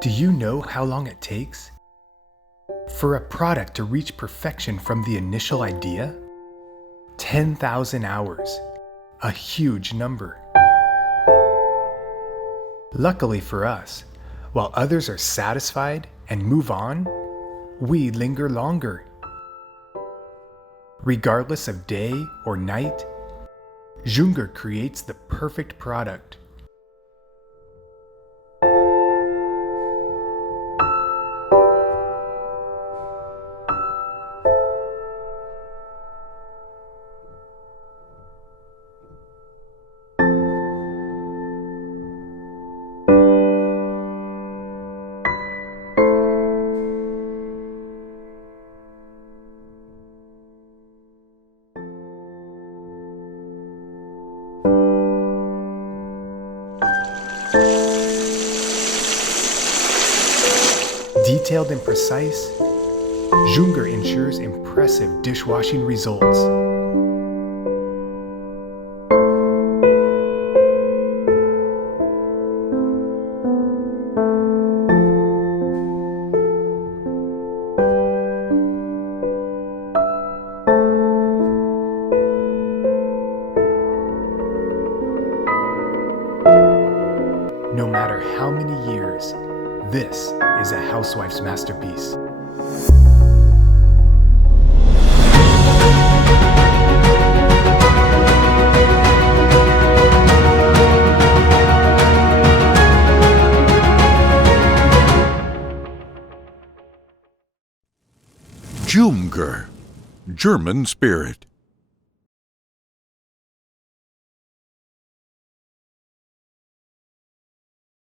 Do you know how long it takes for a product to reach perfection from the initial idea? 10,000 hours, a huge number. Luckily for us, while others are satisfied and move on, we linger longer. Regardless of day or night, Junger creates the perfect product. Detailed and precise, Junger ensures impressive dishwashing results. No matter how many years, this is a housewife's masterpiece. Junger, German spirit.